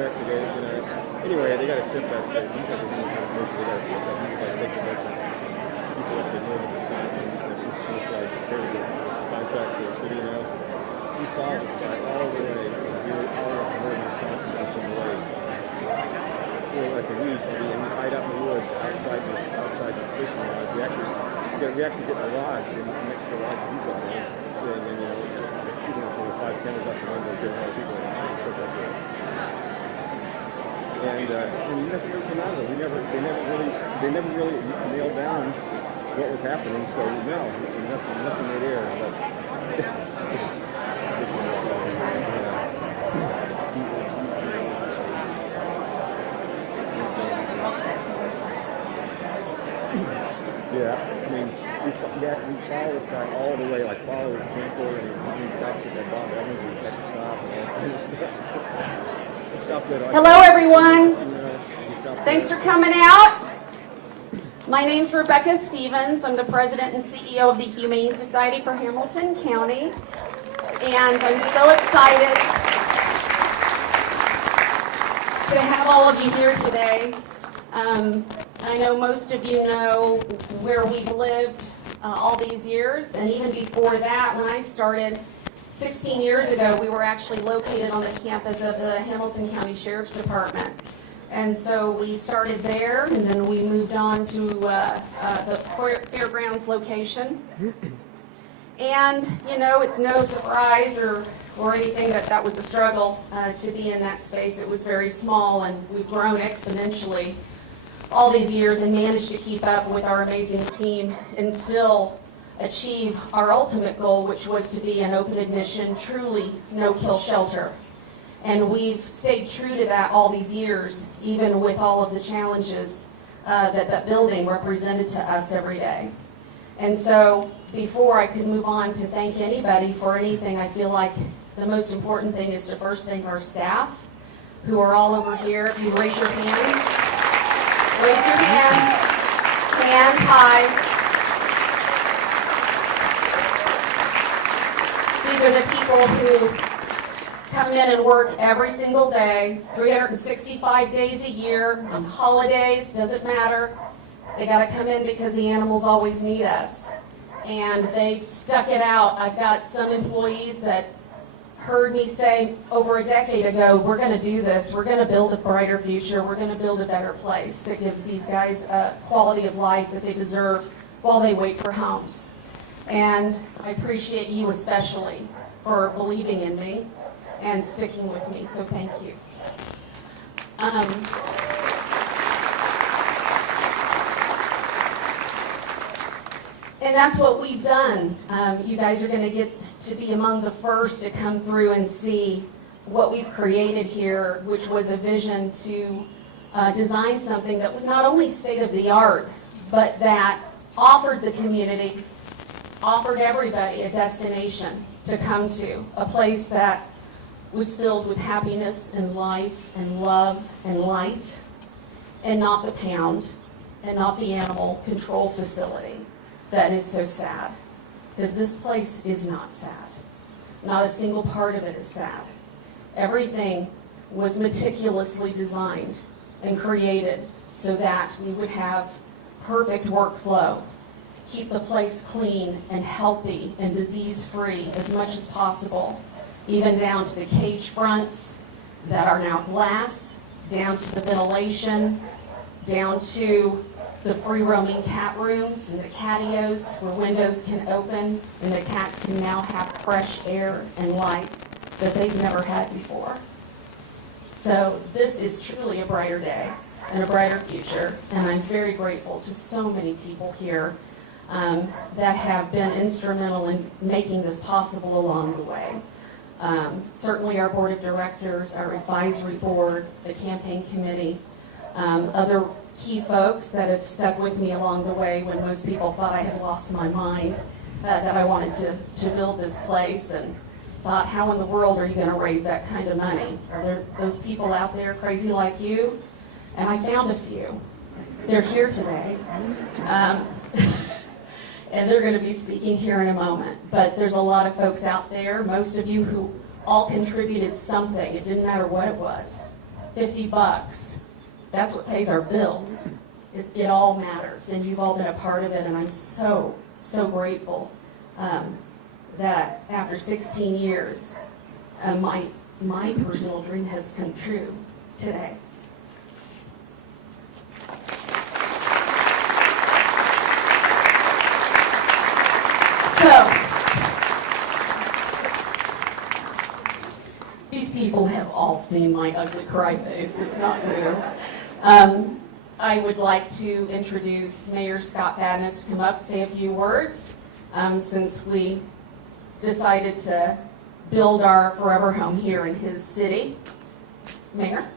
investigators, you know. Anyway, they got a tip that they got a tip that he was like taking a bunch of people up the hill to the side and it's like terrible contract to the city, you know. He followed this guy all the way here, all up the road in some way. For like a week, and we hide out in the woods outside the fishing lodge. We actually get a lodge next to the lodge he's on there, and you know, shooting up with 5 cameras up the window, getting all the people in and stuff like that. And we never really come out of it. They never really nailed down what was happening. So no, nothing right there. But yeah, I mean, we follow this guy all the way, like follow his camper, and he stops at that Bob Evans, we check the stop, and stop that. Hello, everyone. Thanks for coming out. My name's Rebecca Stevens. I'm the president and CEO of the Humane Society for Hamilton County, and I'm so excited to have all of you here today. I know most of you know where we've lived all these years, and even before that, when I started 16 years ago, we were actually located on the campus of the Hamilton County Sheriff's Department. And so we started there, and then we moved on to the Fairgrounds location. And, you know, it's no surprise or anything that was a struggle to be in that space. It was very small, and we've grown exponentially all these years and managed to keep up with our amazing team and still achieve our ultimate goal, which was to be an open admission, truly no-kill shelter. And we've stayed true to that all these years, even with all of the challenges that building represented to us every day. And so before I could move on to thank anybody for anything, I feel like the most important thing is to first thank our staff, who are all over here. If you raise your hands. Raise your hands, hands high. These are the people who come in and work every single day, 365 days a year, on holidays, doesn't matter. They got to come in because the animals always need us. And they've stuck it out. I've got some employees that heard me say over a decade ago, we're going to do this, we're going to build a brighter future, we're going to build a better place that gives these guys a quality of life that they deserve while they wait for homes. And I appreciate you especially for believing in me and sticking with me, so thank you. And that's what we've done. You guys are going to get to be among the first to come through and see what we've created here, which was a vision to design something that was not only state-of-the-art, but that offered the community, offered everybody a destination to come to, a place that was filled with happiness and life and love and light, and not the pound, and not the animal control facility. That is so sad, because this place is not sad. Not a single part of it is sad. Everything was meticulously designed and created so that we would have perfect workflow, keep the place clean and healthy and disease-free as much as possible, even down to the cage fronts that are now glass, down to the ventilation, down to the free-roaming cat rooms and the catios where windows can open and the cats can now have fresh air and light that they've never had before. So this is truly a brighter day and a brighter future, and I'm very grateful to so many people here that have been instrumental in making this possible along the way. Certainly our board of directors, our advisory board, the campaign committee, other key folks that have stuck with me along the way when most people thought I had lost my mind, that I wanted to build this place, and thought, how in the world are you going to raise that kind of money? Are there those people out there crazy like you? And I found a few. They're here today. And they're going to be speaking here in a moment. But there's a lot of folks out there, most of you who all contributed something. It didn't matter what it was. $50. That's what pays our bills. It all matters, and you've all been a part of it, and I'm so, so grateful that after 16 years, my personal dream has come true today. So, these people have all seen my ugly cry face. It's not new. I would like to introduce Mayor Scott Badness to come up, say a few words, since we decided to build our forever home here in his city. Mayor?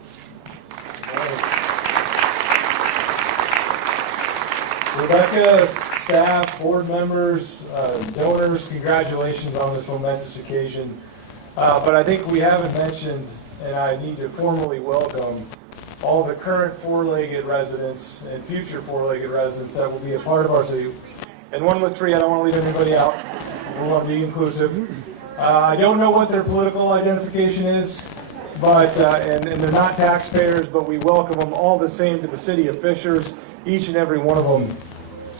Rebecca, staff, board members, donors, congratulations on this momentous occasion. But I think we haven't mentioned, and I need to formally welcome all the current four-legged residents and future four-legged residents that will be a part of our city. And one with three, I don't want to leave anybody out. We want to be inclusive. I don't know what their political identification is, but and they're not taxpayers, but we welcome them all the same to the city of Fishers, each and every one of them.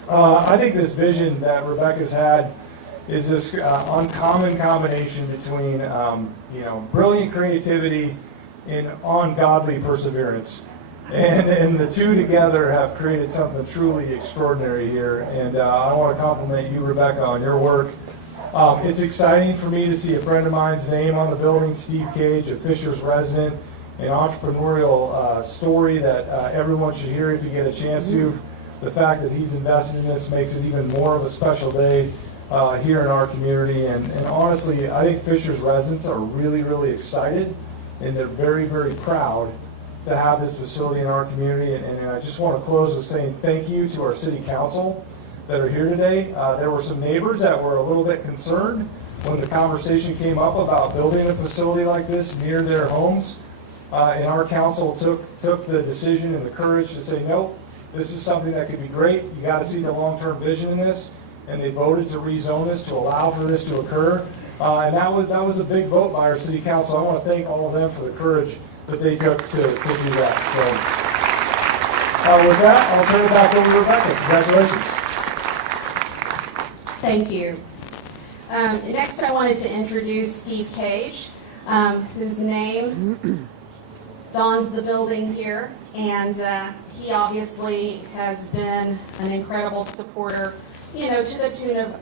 I think this vision that Rebecca's had is this uncommon combination between brilliant creativity and ungodly perseverance. And the two together have created something truly extraordinary here. And I want to compliment you, Rebecca, on your work. It's exciting for me to see a friend of mine's name on the building, Steve Cage, a Fishers resident, an entrepreneurial story that everyone should hear if you get a chance to. The fact that he's invested in this makes it even more of a special day here in our community. And honestly, I think Fishers residents are really, really excited, and they're very, very proud to have this facility in our community. And I just want to close with saying thank you to our city council that are here today. There were some neighbors that were a little bit concerned when the conversation came up about building a facility like this near their homes. And our council took the decision and the courage to say, nope, this is something that could be great. You got to see the long-term vision in this. And they voted to rezone this to allow for this to occur. And that was a big vote by our city council. I want to thank all of them for the courage that they took to do that. So with that, I'll turn it back over to Rebecca. Congratulations. Thank you. Next, I wanted to introduce Steve Cage, whose name dons the building here. And he obviously has been an incredible supporter, to the tune of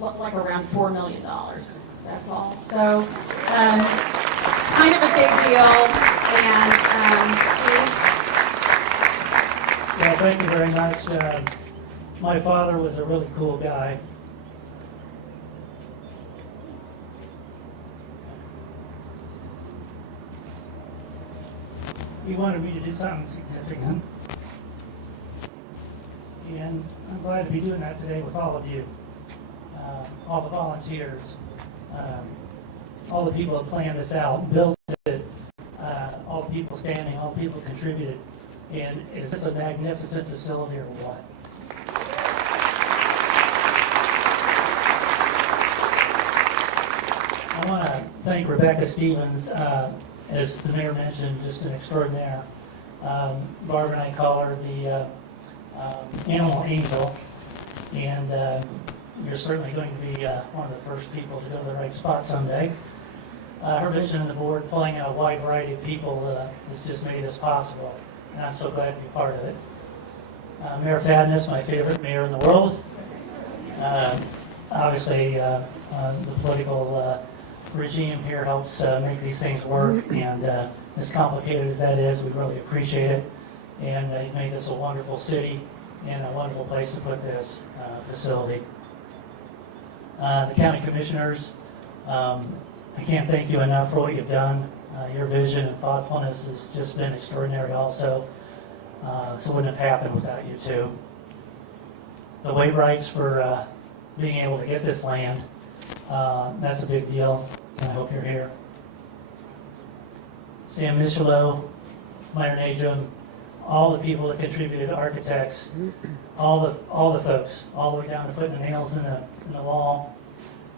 like around $4 million. That's all. So it's kind of a big deal. And Steve? Well, thank you very much. My father was a really cool guy. He wanted me to do something significant. And I'm glad to be doing that today with all of you, all the volunteers, all the people that planned this out, built it, all the people standing, all the people contributed. And is this a magnificent facility or what? I want to thank Rebecca Stevens, as the mayor mentioned, just an extraordinaire. Barb and I call her the animal angel, and you're certainly going to be one of the first people to go to the right spot someday. Her vision and the board, pulling out a wide variety of people, has just made this possible, and I'm so glad to be part of it. Mayor Fadness, my favorite mayor in the world. Obviously, the political regime here helps make these things work, and as complicated as that is, we really appreciate it. And you've made this a wonderful city and a wonderful place to put this facility. The county commissioners, I can't thank you enough for what you've done. Your vision and thoughtfulness has just been extraordinary also. So it wouldn't have happened without you two. The Waybrights for being able to get this land, that's a big deal, and I hope you're here. Sam Mitchello, Minor Najum, all the people that contributed, architects, all the folks, all the way down to putting the nails in the wall.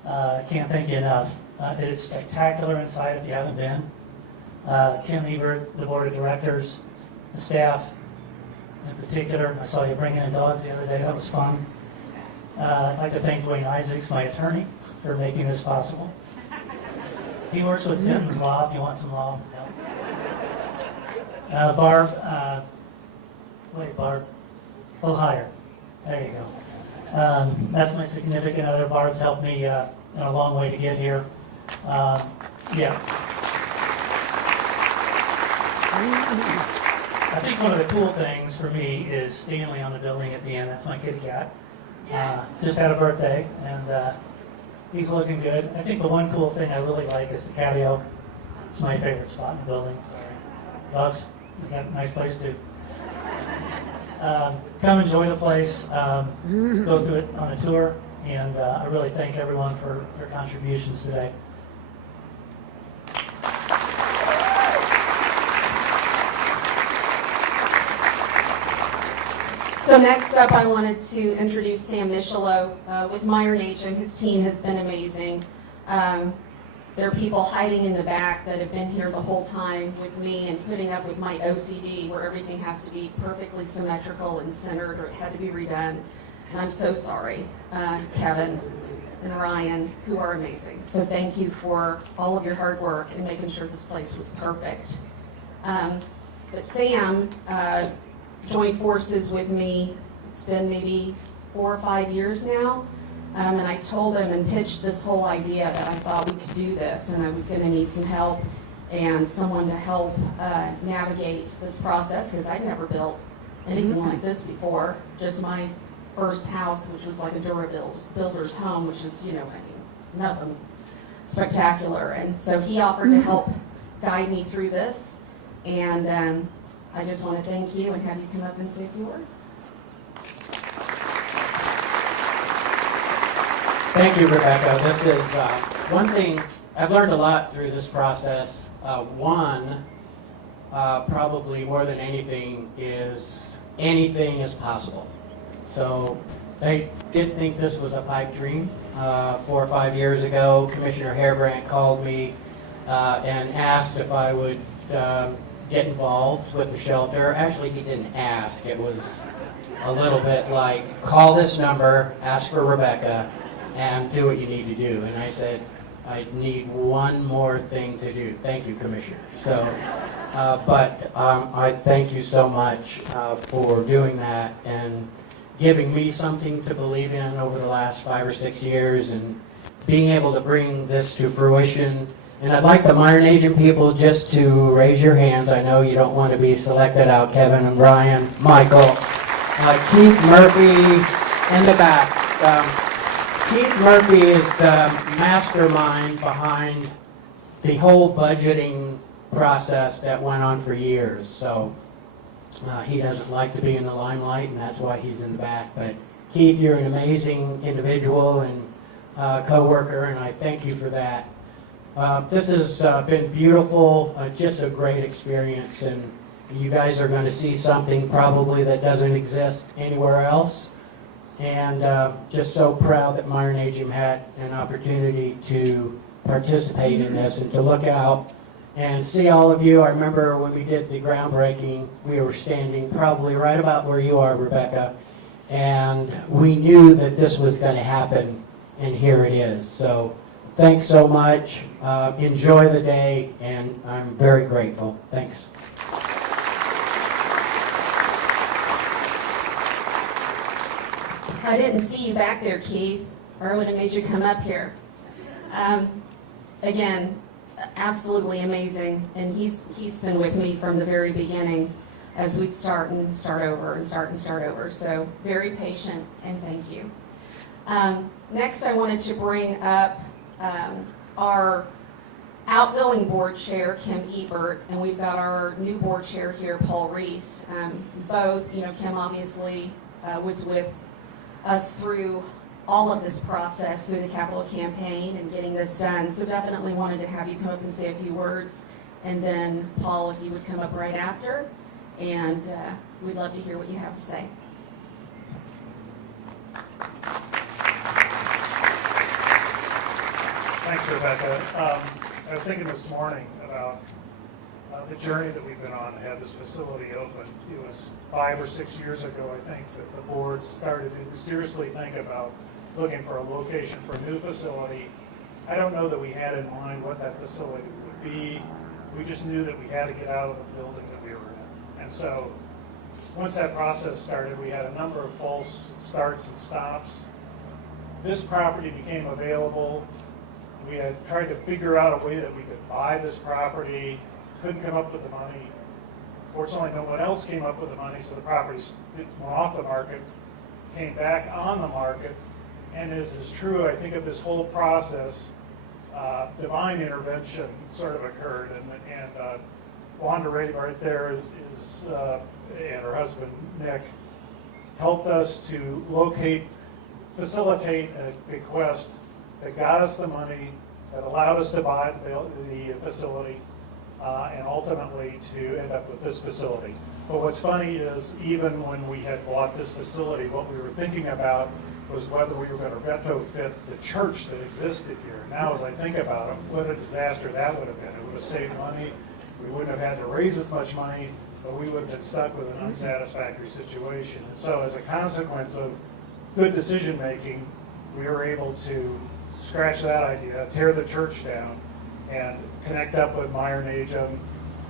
Can't thank you enough. It is spectacular inside if you haven't been. Kim Ebert, the board of directors, the staff in particular. I saw you bringing in dogs the other day. That was fun. I'd like to thank Dwayne Isaacs, my attorney, for making this possible. He works with Denton's Law if you want some law help. Barb, wait, Barb, a little higher. There you go. That's my significant other. Barb's helped me in a long way to get here. Yeah. I think one of the cool things for me is Stanley on the building at the end. That's my kitty cat. Just had a birthday, and he's looking good. I think the one cool thing I really like is the catio. It's my favorite spot in the building. Dogs, we got a nice place too. Come enjoy the place, go through it on a tour, and I really thank everyone for their contributions today. So next up, I wanted to introduce Sam Mitchello with Meyer Nation. His team has been amazing. There are people hiding in the back that have been here the whole time with me and putting up with my OCD, where everything has to be perfectly symmetrical and centered, or it had to be redone. And I'm so sorry, Kevin and Ryan, who are amazing. So thank you for all of your hard work and making sure this place was perfect. But Sam joined forces with me. It's been maybe 4 or 5 years now. And I told him and pitched this whole idea that I thought we could do this, and I was going to need some help and someone to help navigate this process, because I'd never built anything like this before. Just my first house, which was like a builder's home, which is, nothing spectacular. And so he offered to help guide me through this. And I just want to thank you and have you come up and say a few words. Thank you, Rebecca. This is one thing I've learned a lot through this process. One, probably more than anything, is anything is possible. So I did think this was a pipe dream. 4 or 5 years ago, Commissioner Earbrand called me and asked if I would get involved with the shelter. Actually, he didn't ask. It was a little bit like, call this number, ask for Rebecca, and do what you need to do. And I said, I need one more thing to do. Thank you, Commissioner. So, but I thank you so much for doing that and giving me something to believe in over the last 5 or 6 years and being able to bring this to fruition. And I'd like the Meyer Nation people just to raise your hands. I know you don't want to be selected out, Kevin and Brian, Michael, Keith Murphy in the back. Keith Murphy is the mastermind behind the whole budgeting process that went on for years. So he doesn't like to be in the limelight, and that's why he's in the back. But Keith, you're an amazing individual and co-worker, and I thank you for that. This has been beautiful, just a great experience, and you guys are going to see something probably that doesn't exist anywhere else. And just so proud that Meyer Nation had an opportunity to participate in this and to look out and see all of you. I remember when we did the groundbreaking, we were standing probably right about where you are, Rebecca, and we knew that this was going to happen, and here it is. So thanks so much. Enjoy the day, and I'm very grateful. Thanks. I didn't see you back there, Keith, or I would have made you come up here. Again, absolutely amazing, and he's been with me from the very beginning as we'd start over and start over. So very patient, and thank you. Next, I wanted to bring up our outgoing board chair, Kim Ebert, and we've got our new board chair here, Paul Reese. Both, Kim obviously was with us through all of this process, through the capital campaign and getting this done. So definitely wanted to have you come up and say a few words. And then Paul, if you would come up right after, and we'd love to hear what you have to say. Thanks, Rebecca. I was thinking this morning about the journey that we've been on to have this facility open. It was 5 or 6 years ago, I think, that the board started to seriously think about looking for a location for a new facility. I don't know that we had in mind what that facility would be. We just knew that we had to get out of the building that we were in. And so once that process started, we had a number of false starts and stops. This property became available. We had tried to figure out a way that we could buy this property, couldn't come up with the money. Fortunately, no one else came up with the money, so the property went off the market, came back on the market, and as is true, I think, of this whole process, divine intervention sort of occurred, and Wanda right there is and her husband Nick helped us to facilitate a bequest that got us the money, that allowed us to buy the facility, and ultimately to end up with this facility. But what's funny is, even when we had bought this facility, what we were thinking about was whether we were going to retrofit the church that existed here. Now, as I think about it, what a disaster that would have been. It would have saved money. We wouldn't have had to raise as much money, but we would have been stuck with an unsatisfactory situation. And so as a consequence of good decision-making, we were able to scratch that idea, tear the church down, and connect up with Meyer Najum.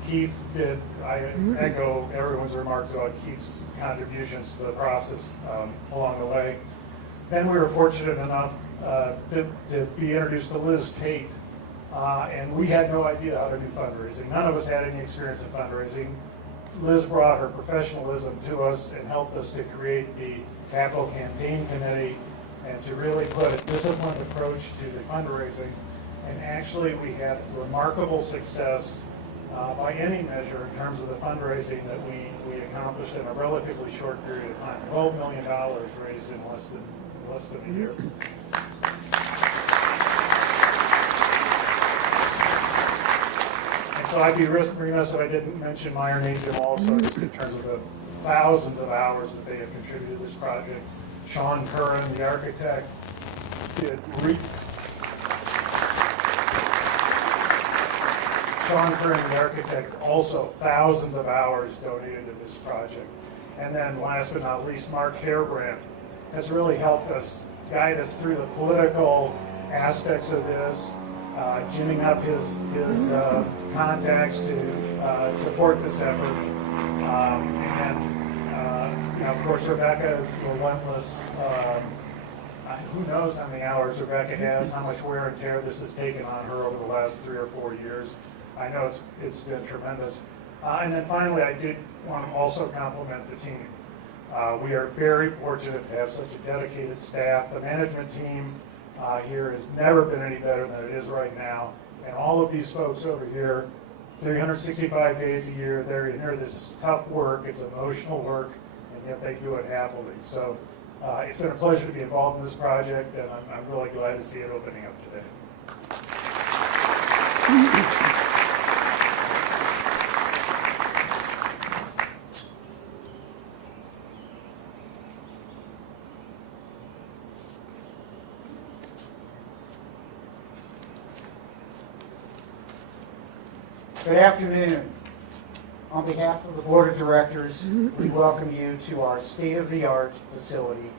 Keith did, I echo everyone's remarks about Keith's contributions to the process along the way. Then we were fortunate enough to be introduced to Liz Tate, and we had no idea how to do fundraising. None of us had any experience in fundraising. Liz brought her professionalism to us and helped us to create the Capital Campaign Committee and to really put a disciplined approach to the fundraising. And actually, we had remarkable success by any measure in terms of the fundraising that we accomplished in a relatively short period of time. $12 million raised in less than a year. And so I'd be remiss if I didn't mention Meyer Najum also, just in terms of the thousands of hours that they have contributed to this project. Sean Curran, the architect, Sean Curran, the architect, also thousands of hours donated to this project. And then last but not least, Mark Earbrand has really helped us, guide us through the political aspects of this, ginning up his contacts to support this effort. Of course, Rebecca is relentless. Who knows how many hours Rebecca has, how much wear and tear this has taken on her over the last 3 or 4 years. I know it's been tremendous. And then finally, I did want to also compliment the team. We are very fortunate to have such a dedicated staff. The management team here has never been any better than it is right now. And all of these folks over here, 365 days a year, they're in here. This is tough work. It's emotional work, and yet they do it happily. So it's been a pleasure to be involved in this project, and I'm really glad to see it opening up today. Good afternoon. On behalf of the Board of Directors, we welcome you to our state-of-the-art facility,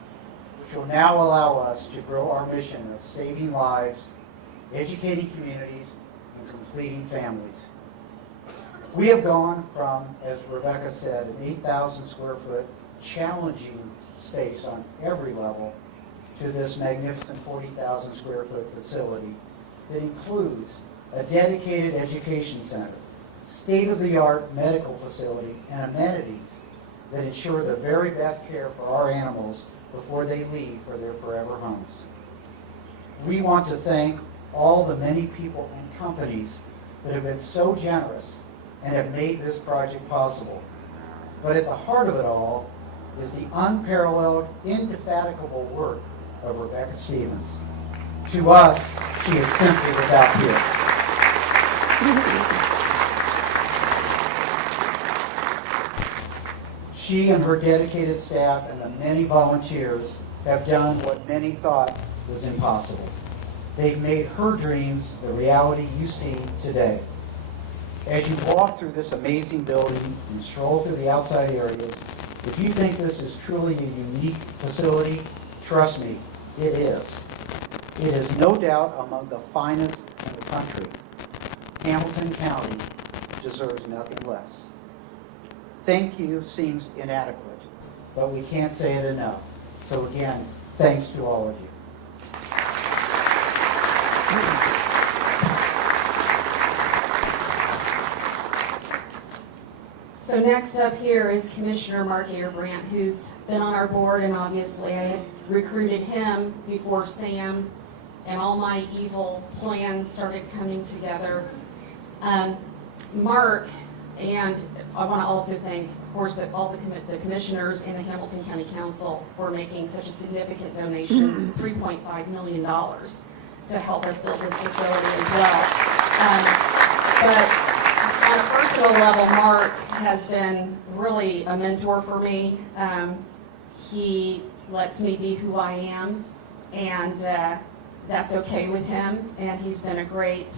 which will now allow us to grow our mission of saving lives, educating communities, and completing families. We have gone from, as Rebecca said, an 8,000 square foot challenging space on every level to this magnificent 40,000 square foot facility that includes a dedicated education center, state-of-the-art medical facility, and amenities that ensure the very best care for our animals before they leave for their forever homes. We want to thank all the many people and companies that have been so generous and have made this project possible. But at the heart of it all is the unparalleled, indefatigable work of Rebecca Stevens. To us, she is simply without peer. She and her dedicated staff and the many volunteers have done what many thought was impossible. They've made her dreams the reality you see today. As you walk through this amazing building and stroll through the outside areas, if you think this is truly a unique facility, trust me, it is. It is no doubt among the finest in the country. Hamilton County deserves nothing less. Thank you seems inadequate, but we can't say it enough. So again, thanks to all of you. So next up here is Commissioner Mark Earbrand, who's been on our board, and obviously I had recruited him before Sam and all my evil plans started coming together. Mark, and I want to also thank, of course, all the commissioners and the Hamilton County Council for making such a significant donation, $3.5 million, to help us build this facility as well. But on a personal level, Mark has been really a mentor for me. He lets me be who I am, and that's okay with him. And he's been a great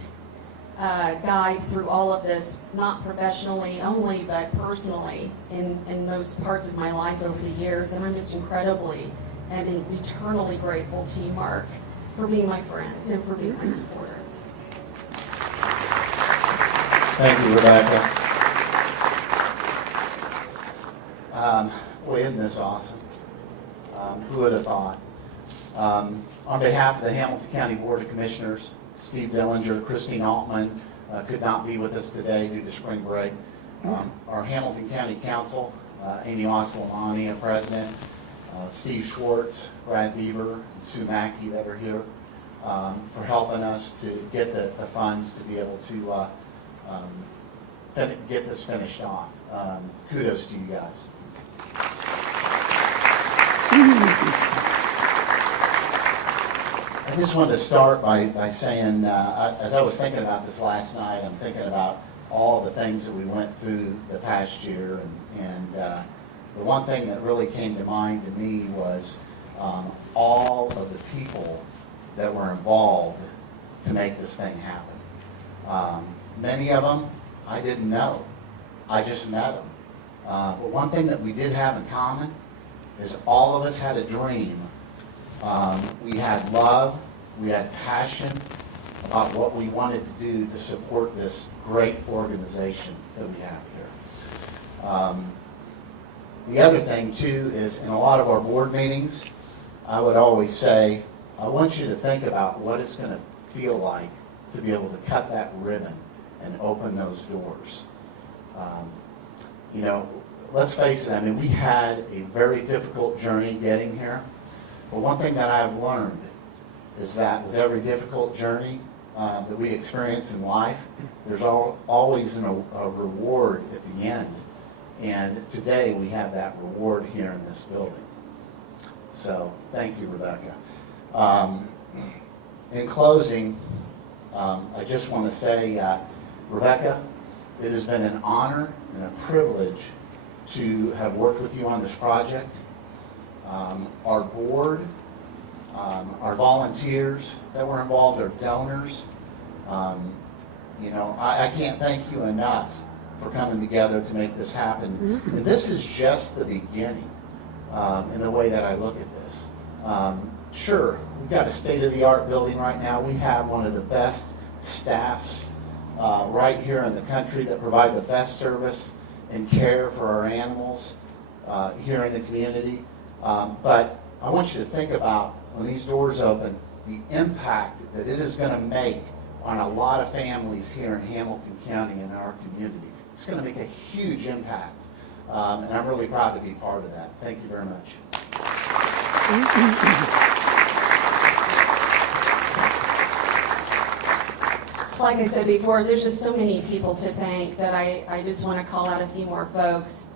guide through all of this, not professionally only, but personally in most parts of my life over the years. And I'm just incredibly and eternally grateful to you, Mark, for being my friend and for being my supporter. Thank you, Rebecca. Well, isn't this awesome? Who would have thought? On behalf of the Hamilton County Board of Commissioners, Steve Dillinger, Christine Altman could not be with us today due to spring break. Our Hamilton County Council, Amy Osalamani, our president, Steve Schwartz, Brad Beaver, and Sue Mackey that are here for helping us to get the funds to be able to get this finished off. Kudos to you guys. I just wanted to start by saying, as I was thinking about this last night, I'm thinking about all the things that we went through the past year, and the one thing that really came to mind to me was all of the people that were involved to make this thing happen. Many of them I didn't know. I just met them. But one thing that we did have in common is all of us had a dream. We had love, we had passion about what we wanted to do to support this great organization that we have here. The other thing too is in a lot of our board meetings, I would always say, I want you to think about what it's going to feel like to be able to cut that ribbon and open those doors. You know, let's face it, I mean, we had a very difficult journey getting here. But one thing that I've learned is that with every difficult journey that we experience in life, there's always a reward at the end. And today we have that reward here in this building. So thank you, Rebecca. In closing, I just want to say, Rebecca, it has been an honor and a privilege to have worked with you on this project. Our board, our volunteers that were involved, our donors. You know, I can't thank you enough for coming together to make this happen. And this is just the beginning in the way that I look at this. Sure, we've got a state-of-the-art building right now. We have one of the best staffs right here in the country that provide the best service and care for our animals here in the community. But I want you to think about when these doors open, the impact that it is going to make on a lot of families here in Hamilton County and our community. It's going to make a huge impact, and I'm really proud to be part of that. Thank you very much. Like I said before, there's just so many people to thank that I just want to call out a few more folks.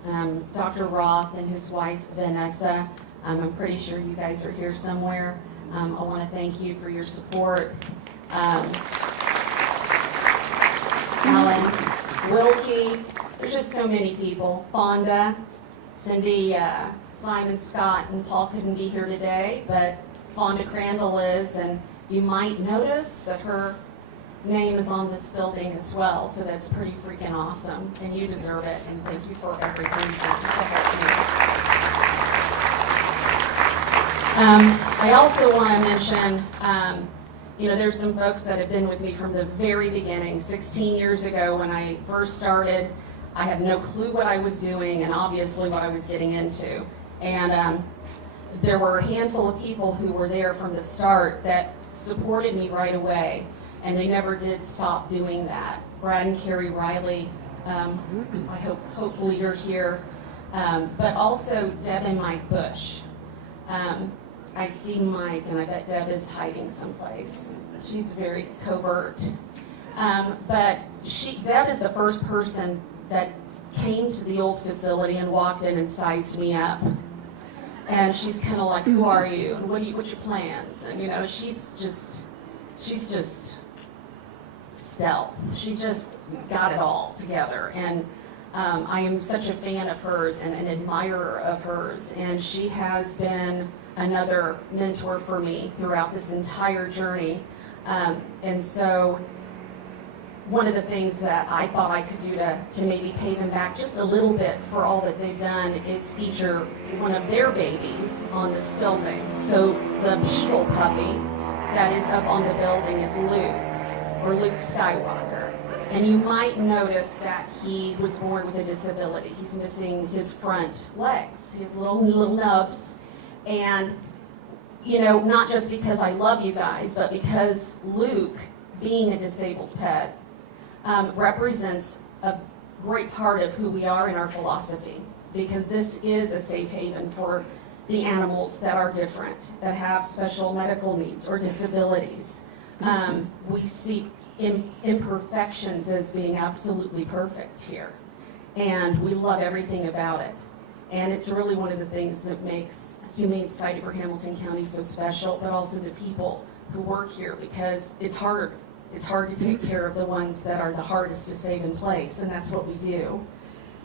Dr. Roth and his wife, Vanessa. I'm pretty sure you guys are here somewhere. I want to thank you for your support. Alan Wilkie. There's just so many people. Fonda, Cindy, Simon Scott, and Paul couldn't be here today, but Fonda Crandall is, and you might notice that her name is on this building as well, so that's pretty freaking awesome, and you deserve it, and thank you for everything you've done to help me. I also want to mention, there's some folks that have been with me from the very beginning. 16 years ago when I first started, I had no clue what I was doing and obviously what I was getting into. And there were a handful of people who were there from the start that supported me right away, and they never did stop doing that. Brad and Carrie Riley, hopefully you're here, but also Deb and Mike Bush. I see Mike, and I bet Deb is hiding someplace. She's very covert. But Deb is the first person that came to the old facility and walked in and sized me up. And she's kind of like, who are you? And what's your plans? And she's just stealth. She's just got it all together. And I am such a fan of hers and an admirer of hers. And she has been another mentor for me throughout this entire journey. And so one of the things that I thought I could do to maybe pay them back just a little bit for all that they've done is feature one of their babies on this building. So the beagle puppy that is up on the building is Luke Skywalker. And you might notice that he was born with a disability. He's missing his front legs, his little nubs. And, not just because I love you guys, but because Luke, being a disabled pet, represents a great part of who we are in our philosophy, because this is a safe haven for the animals that are different, that have special medical needs or disabilities. We see imperfections as being absolutely perfect here, and we love everything about it. And it's really one of the things that makes Humane Society for Hamilton County so special, but also the people who work here, because it's hard. It's hard to take care of the ones that are the hardest to save in place, and that's what we do.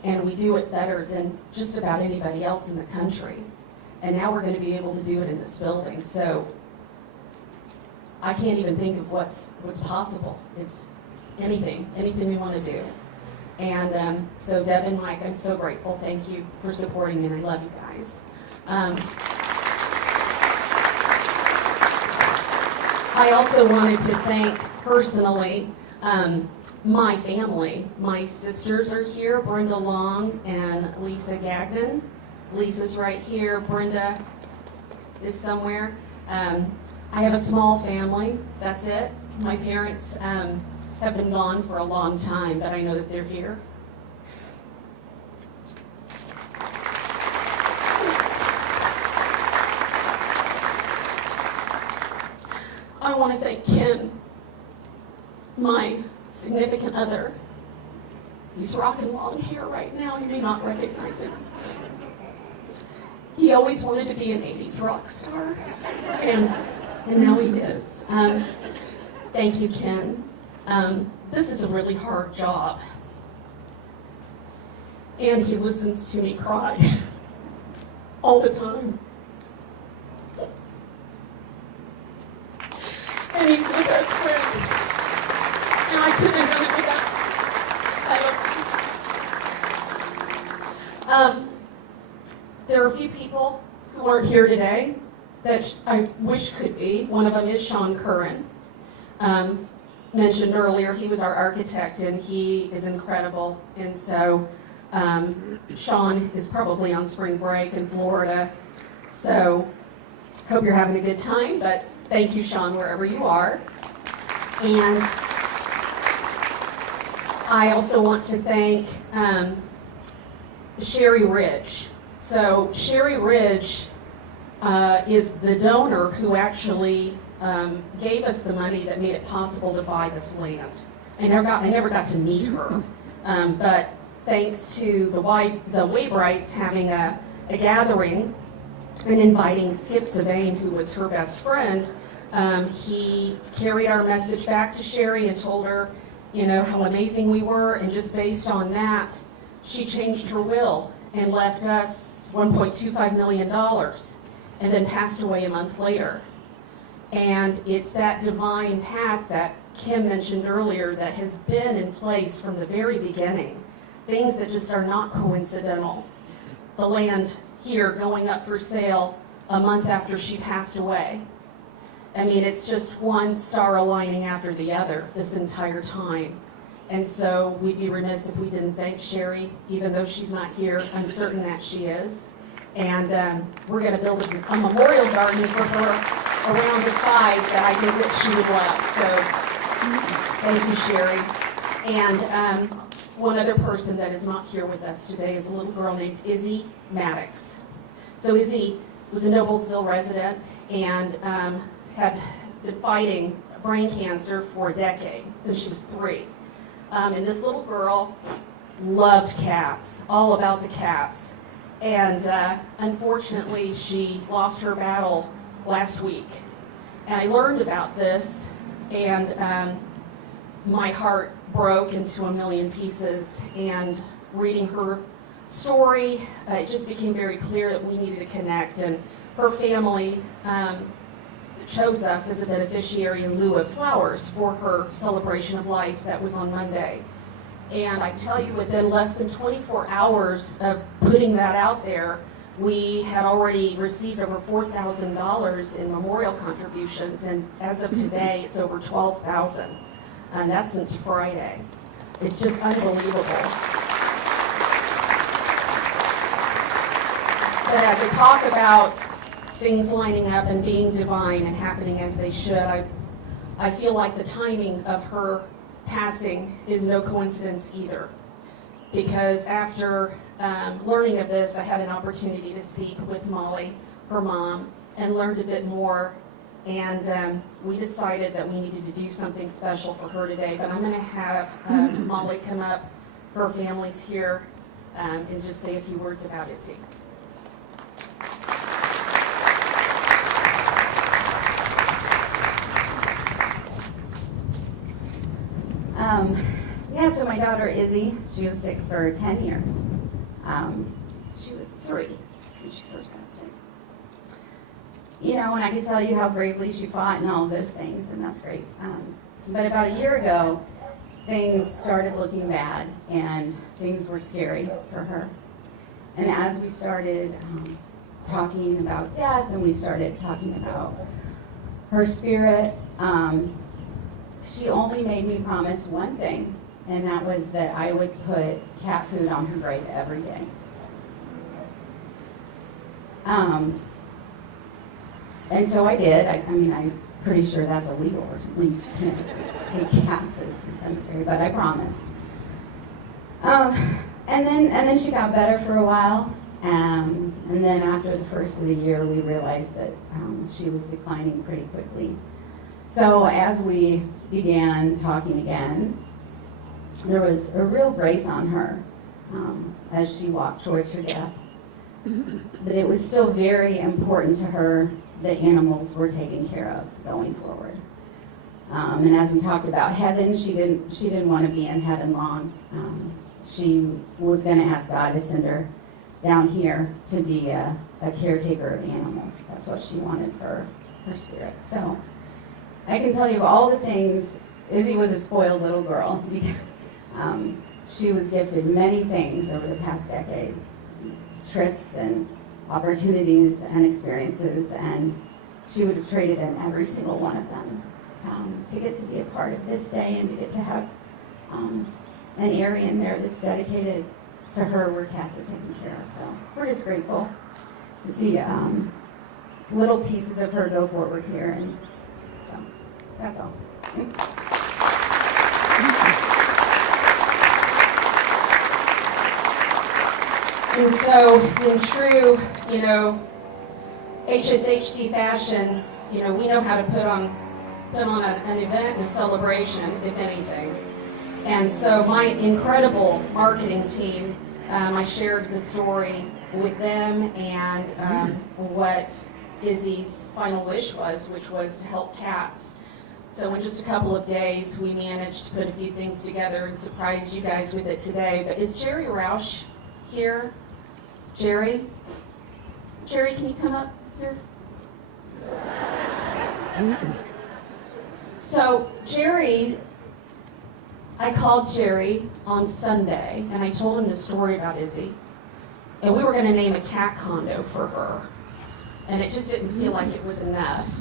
And we do it better than just about anybody else in the country. And now we're going to be able to do it in this building. So I can't even think of what's possible. It's anything we want to do. And so Deb and Mike, I'm so grateful. Thank you for supporting me, and I love you guys. I also wanted to thank personally my family. My sisters are here, Brenda Long and Lisa Gagnon. Lisa's right here. Brenda is somewhere. I have a small family. That's it. My parents have been gone for a long time, but I know that they're here. I want to thank Ken, my significant other. He's rocking long hair right now. You may not recognize him. He always wanted to be an 80s rock star, and now he is. Thank you, Ken. This is a really hard job. And he listens to me cry all the time. And he's my best friend. And I couldn't have done it without him. There are a few people who aren't here today that I wish could be. One of them is Sean Curran. Mentioned earlier, he was our architect, and he is incredible. And so Sean is probably on spring break in Florida. So hope you're having a good time, but thank you, Sean, wherever you are. And I also want to thank Sherry Ridge. So Sherry Ridge is the donor who actually gave us the money that made it possible to buy this land. I never got to meet her, but thanks to the Waybrights having a gathering and inviting Skip Savane, who was her best friend, he carried our message back to Sherry and told her, how amazing we were, and just based on that, she changed her will and left us $1.25 million, and then passed away a month later. And it's that divine path that Kim mentioned earlier that has been in place from the very beginning. Things that just are not coincidental. The land here going up for sale a month after she passed away. I mean, it's just one star aligning after the other this entire time. And so we'd be remiss if we didn't thank Sherry, even though she's not here. I'm certain that she is. And we're going to build a memorial garden for her around the side that I think that she would love. So thank you, Sherry. And one other person that is not here with us today is a little girl named Izzy Maddox. So Izzy was a Noblesville resident and had been fighting brain cancer for a decade, since she was 3. And this little girl loved cats, all about the cats. And unfortunately, she lost her battle last week. And I learned about this, and my heart broke into a million pieces. And reading her story, it just became very clear that we needed to connect. And her family chose us as a beneficiary in lieu of flowers for her celebration of life that was on Monday. And I tell you, within less than 24 hours of putting that out there, we had already received over $4,000 in memorial contributions, and as of today, it's over $12,000, and that's since Friday. It's just unbelievable. But as I talk about things lining up and being divine and happening as they should, I feel like the timing of her passing is no coincidence either. Because after learning of this, I had an opportunity to speak with Molly, her mom, and learned a bit more. And we decided that we needed to do something special for her today. But I'm going to have Molly come up, her family's here, and just say a few words about Izzy. Yeah, so my daughter Izzy, she was sick for 10 years. She was 3 when she first got sick. You know, and I can tell you how bravely she fought and all those things, and that's great. But about a year ago, things started looking bad, and things were scary for her. And as we started talking about death, and we started talking about her spirit, she only made me promise one thing, and that was that I would put cat food on her grave every day. And so I did. I mean, I'm pretty sure that's illegal or something. You can't just take cat food to the cemetery, but I promised. And then she got better for a while. And then after the first of the year, we realized that she was declining pretty quickly. So as we began talking again, there was a real grace on her as she walked towards her death. But it was still very important to her that animals were taken care of going forward. And as we talked about heaven, she didn't want to be in heaven long. She was going to ask God to send her down here to be a caretaker of animals. That's what she wanted for her spirit. So I can tell you all the things. Izzy was a spoiled little girl. She was gifted many things over the past decade, trips and opportunities and experiences, and she would have traded in every single one of them to get to be a part of this day and to get to have an area in there that's dedicated to her where cats are taken care of. So we're just grateful to see little pieces of her go forward here, and so that's all. And so, in true, HSHC fashion, we know how to put on an event and a celebration, if anything. And so, my incredible marketing team, I shared the story with them and what Izzy's final wish was, which was to help cats. So in just a couple of days, we managed to put a few things together and surprise you guys with it today. But is Jerry Roush here? Jerry, can you come up here? So Jerry, I called Jerry on Sunday and I told him the story about Izzy. And we were going to name a cat condo for her. And it just didn't feel like it was enough.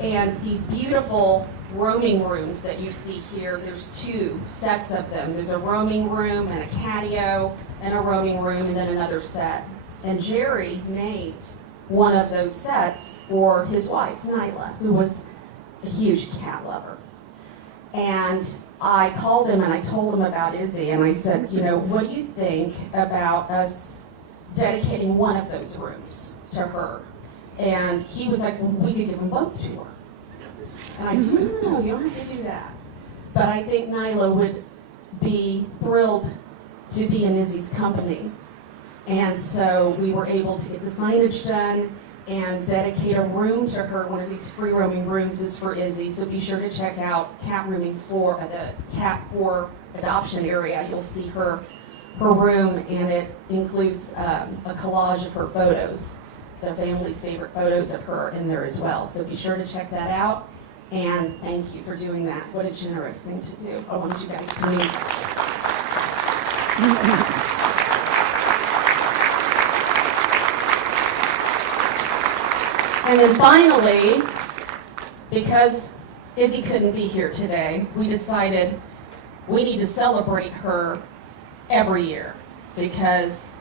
And these beautiful roaming rooms that you see here, there's 2 sets of them. There's a roaming room and a catio and a roaming room and then another set. And Jerry named one of those sets for his wife, Nyla, who was a huge cat lover. And I called him and I told him about Izzy and I said, you know, what do you think about us dedicating one of those rooms to her? And he was like, well, we could give them both to her. And I said, no, you don't have to do that. But I think Nyla would be thrilled to be in Izzy's company. And so we were able to get the signage done and dedicate a room to her. One of these free roaming rooms is for Izzy, so be sure to check out Cat Rooming 4 at the Cat 4 adoption area. You'll see her room, and it includes a collage of her photos, the family's favorite photos of her in there as well. So be sure to check that out, and thank you for doing that. What a generous thing to do. I wanted you guys to meet. And then finally, because Izzy couldn't be here today, we decided we need to celebrate her every year because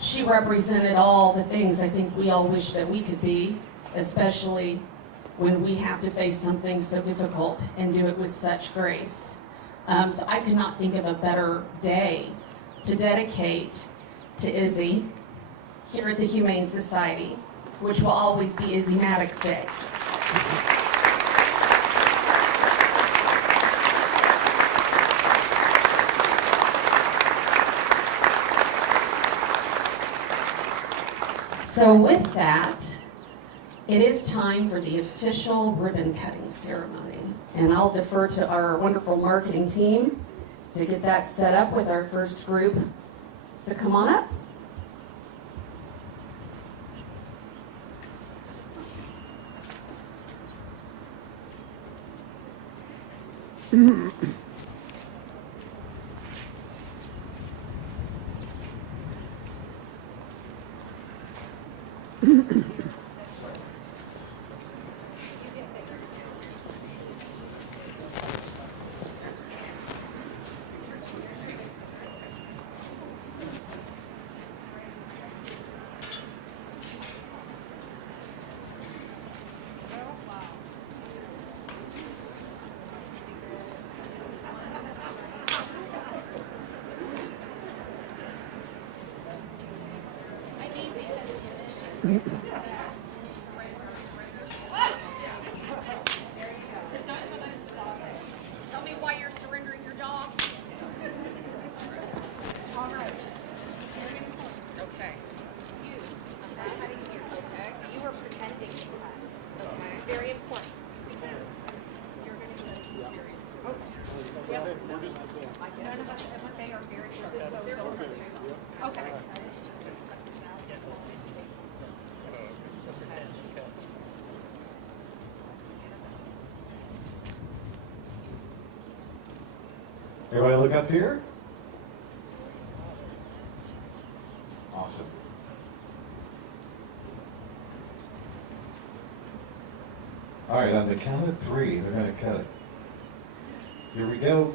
she represented all the things I think we all wish that we could be, especially when we have to face something so difficult and do it with such grace. So I could not think of a better day to dedicate to Izzy here at the Humane Society, which will always be Izzy Maddox Day. So with that, it is time for the official ribbon cutting ceremony. And I'll defer to our wonderful marketing team to get that set up with our first group to come on up. Tell me why you're surrendering your dog. All right. Okay. You. Okay. You were pretending to have. Okay. Very important because you're going to use some serious. Okay. Yep. None of us, but they are very sharp. Okay. Everybody look up here. Awesome. All right, on the count of 3, they're going to cut it. Here we go.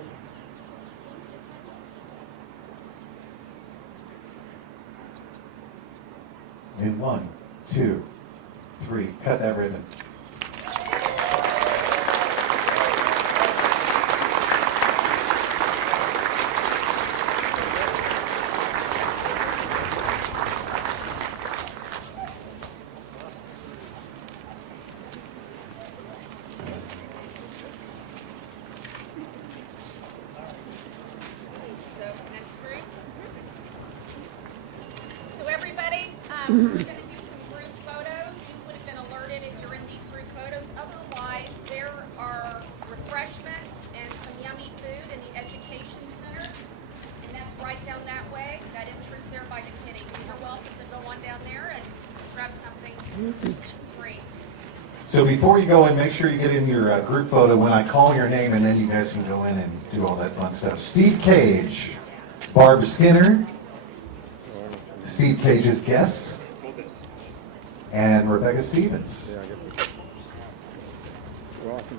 In 1, 2, 3, cut that ribbon. We're going to do some group photos. You would have been alerted if you're in these group photos. Otherwise, there are refreshments and some yummy food in the Education Center. And that's right down that way, that entrance there by the kitty. You're welcome to go on down there and grab something free. So before you go in, make sure you get in your group photo when I call your name, and then you guys can go in and do all that fun stuff. Steve Cage, Barb Skinner, Steve Cage's guest, and Rebecca Stevens. Yeah, I guess it's. Well, I can